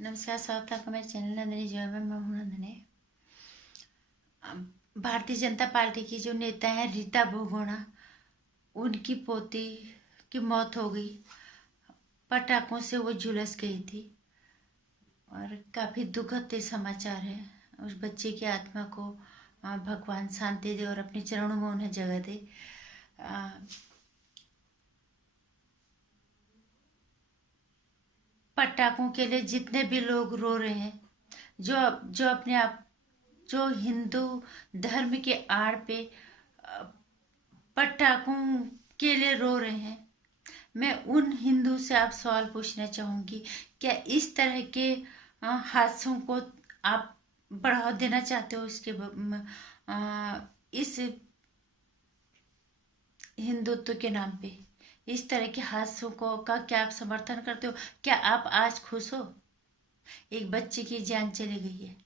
नमस्कार, स्वागत है आपका मेरे चैनल नंदिनी जीवन में। मैं हूं नंदिनी। भारतीय जनता पार्टी की जो नेता है रीता बहुगुणा, उनकी पोती की मौत हो गई। पटाखों से वो झुलस गई थी और काफ़ी दुखद समाचार है। उस बच्चे की आत्मा को भगवान शांति दे और अपने चरणों में उन्हें जगह दे। पटाखों के लिए जितने भी लोग रो रहे हैं, जो जो अपने आप जो हिंदू धर्म के आड़ पे पटाखों के लिए रो रहे हैं, मैं उन हिंदू से आप सवाल पूछना चाहूंगी, क्या इस तरह के हादसों को आप बढ़ावा देना चाहते हो? इस हिंदुत्व के नाम पे इस तरह के हादसों को का क्या आप समर्थन करते हो? क्या आप आज खुश हो? एक बच्चे की जान चली गई है।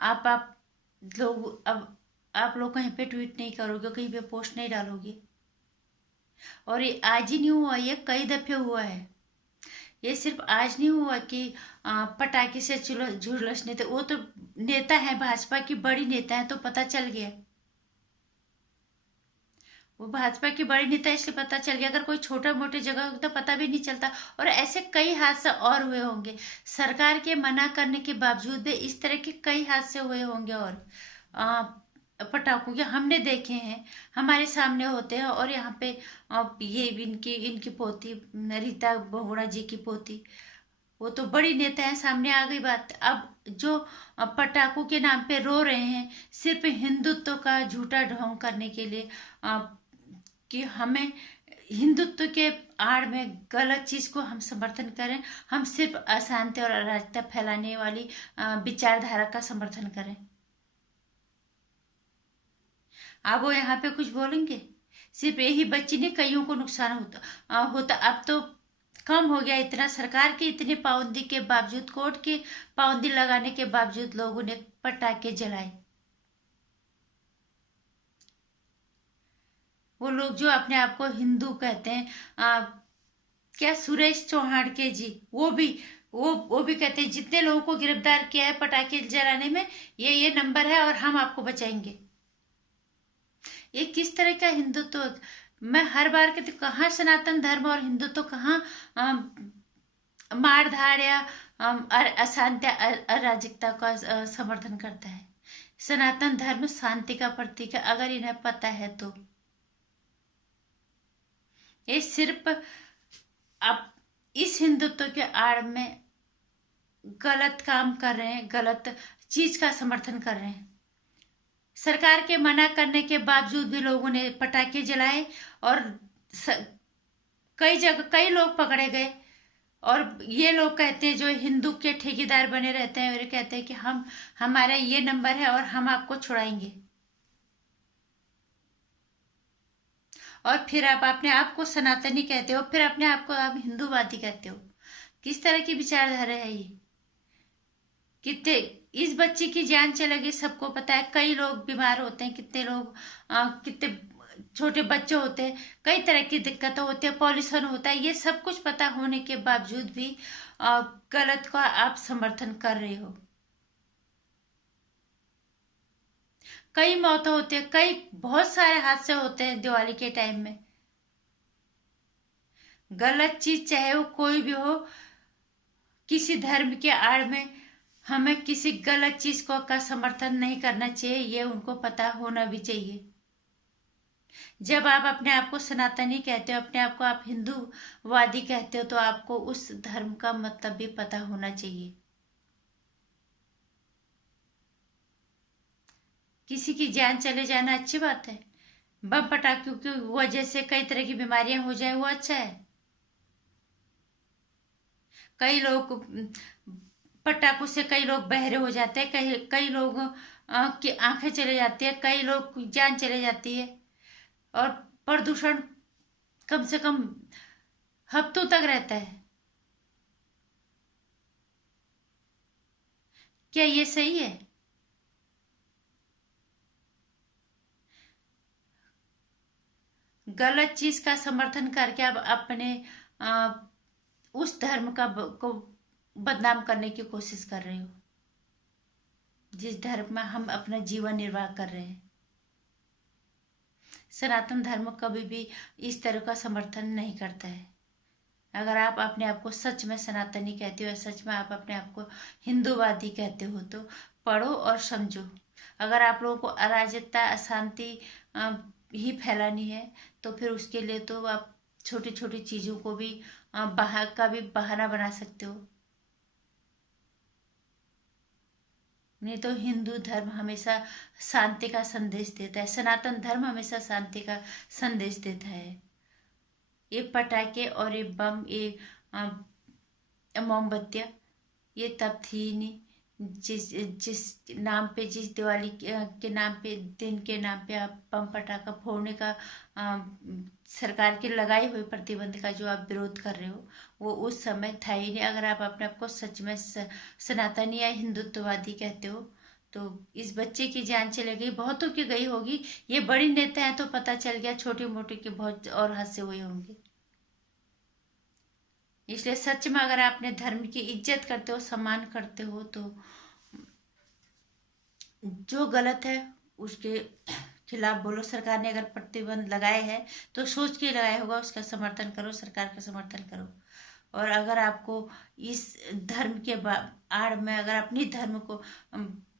आप लोग अब आप लोग कहीं पे ट्वीट नहीं करोगे, कहीं पे पोस्ट नहीं डालोगे। और ये आज ही नहीं हुआ, ये कई दफे हुआ है। ये सिर्फ आज नहीं हुआ कि पटाखे से झुलसने थे। वो तो नेता है, भाजपा की बड़ी नेता है, तो पता चल गया। वो भाजपा की बड़ी नेता इसलिए पता चल गया। अगर कोई छोटा मोटे जगह होता तो पता भी नहीं चलता। और ऐसे कई हादसे और हुए होंगे। सरकार के मना करने के बावजूद भी इस तरह के कई हादसे हुए होंगे। और पटाखों के हमने देखे हैं, हमारे सामने होते हैं। और यहाँ पे ये इनकी इनकी पोती रीता बहुगुणा जी की पोती, वो तो बड़ी नेता है, सामने आ गई बात। अब जो पटाखों के नाम पे रो रहे हैं सिर्फ हिंदुत्व का झूठा ढोंग करने के लिए, कि हमें हिंदुत्व के आड़ में गलत चीज को हम समर्थन करें, हम सिर्फ अशांति और अराजकता फैलाने वाली विचारधारा का समर्थन करें। आप वो यहाँ पे कुछ बोलेंगे? सिर्फ यही बच्ची ने कईयों को नुकसान होता। अब तो कम हो गया इतना। सरकार की इतनी पाबंदी के बावजूद, कोर्ट की पाबंदी लगाने के बावजूद लोगों ने पटाखे जलाए। वो लोग जो अपने आप को हिंदू कहते हैं, क्या सुरेश चौहान के जी, वो भी कहते हैं जितने लोगों को गिरफ्तार किया है पटाखे जलाने में, ये नंबर है और हम आपको बचाएंगे। ये किस तरह का हिंदुत्व? मैं हर बार कहती हूँ, कहाँ सनातन धर्म और हिंदुत्व, कहाँ मार धाड़ या अशांति अराजकता का समर्थन करता है? सनातन धर्म शांति का प्रतीक है, अगर इन्हें पता है तो। ये सिर्फ अब इस हिंदुत्व के आड़ में गलत काम कर रहे हैं, गलत चीज का समर्थन कर रहे हैं। सरकार के मना करने के बावजूद भी लोगों ने पटाखे जलाए और कई जगह कई लोग पकड़े गए। और ये लोग कहते हैं, जो हिंदू के ठेकेदार बने रहते हैं, और कहते हैं कि हमारा ये नंबर है और हम आपको छुड़ाएंगे। और फिर आप अपने आप को सनातनी कहते हो, फिर अपने आप को आप हिंदूवादी कहते हो। किस तरह की विचारधारा है ये? कितने इस बच्चे की जान चलेगी, सबको पता है। कई लोग बीमार होते हैं, कितने लोग कितने छोटे बच्चे होते हैं, कई तरह की दिक्कतें होती है, पॉल्यूशन होता है। ये सब कुछ पता होने के बावजूद भी गलत का आप समर्थन कर रहे हो। कई मौतें होती है, कई बहुत सारे हादसे होते हैं दिवाली के टाइम में। गलत चीज चाहे वो कोई भी हो, किसी धर्म के आड़ में हमें किसी गलत चीज को का समर्थन नहीं करना चाहिए। ये उनको पता होना भी चाहिए। जब आप अपने आप को सनातनी कहते हो, अपने आप को आप हिंदूवादी कहते हो, तो आपको उस धर्म का मतलब भी पता होना चाहिए। किसी की जान चले जाना अच्छी बात है। बम पटाखों की वजह से कई तरह की बीमारियां हो जाए, वो अच्छा है। कई लोग पटाखों से कई लोग बहरे हो जाते हैं, कई लोग की आंखें चले जाती है, कई लोग की जान चले जाती है। और प्रदूषण कम से कम हफ्तों तक रहता है। क्या ये सही है? गलत चीज का समर्थन करके आप अपने अ, उस धर्म को बदनाम करने की कोशिश कर रहे हो, जिस धर्म में हम अपना जीवन निर्वाह कर रहे हैं। सनातन धर्म कभी भी इस तरह का समर्थन नहीं करता है। अगर आप अपने आप को सच में सनातनी कहते हो या सच में आप अपने आप को हिंदूवादी कहते हो तो पढ़ो और समझो। अगर आप लोगों को अराजकता अशांति ही फैलानी है तो फिर उसके लिए तो आप छोटी छोटी चीजों को भी बहाना बना सकते हो। नहीं तो हिंदू धर्म हमेशा शांति का संदेश देता है, सनातन धर्म हमेशा शांति का संदेश देता है। ये पटाखे और ये बम, ये मोमबत्तियाँ, ये तब थी ही नहीं जिस जिस नाम पे, जिस दिवाली के नाम पे, दिन के नाम पे आप बम पटाखा फोड़ने का सरकार की लगाई हुई प्रतिबंध का जो आप विरोध कर रहे हो वो उस समय था ही नहीं। अगर आप अपने आप को सच में सनातनी या हिंदुत्ववादी कहते हो तो इस बच्चे की जान चली गई, बहुतों की गई होगी। ये बड़ी नेता है तो पता चल गया, छोटे मोटे के बहुत और हादसे हुए होंगे। इसलिए सच में अगर आप अपने धर्म की इज्जत करते हो, सम्मान करते हो तो जो गलत है उसके खिलाफ बोलो। सरकार ने अगर प्रतिबंध लगाए हैं तो सोच के लगाया होगा, उसका समर्थन करो, सरकार का समर्थन करो। और अगर आपको इस धर्म के आड़ में अगर अपनी धर्म को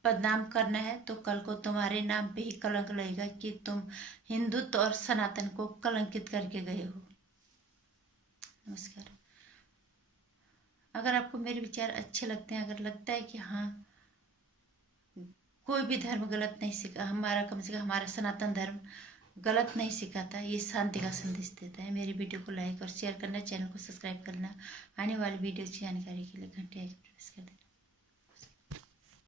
बदनाम करना है तो कल को तुम्हारे नाम पे ही कलंक लगेगा कि तुम हिंदुत्व और सनातन को कलंकित करके गए हो। नमस्कार। अगर आपको मेरे विचार अच्छे लगते हैं, अगर लगता है कि हाँ कोई भी धर्म गलत नहीं सिखा, हमारा कम से कम हमारा सनातन धर्म गलत नहीं सिखाता, ये शांति का संदेश देता है, मेरी वीडियो को लाइक और शेयर करना, चैनल को सब्सक्राइब करना, आने वाली वीडियो की जानकारी के लिए घंटी आइकन प्रेस कर देना।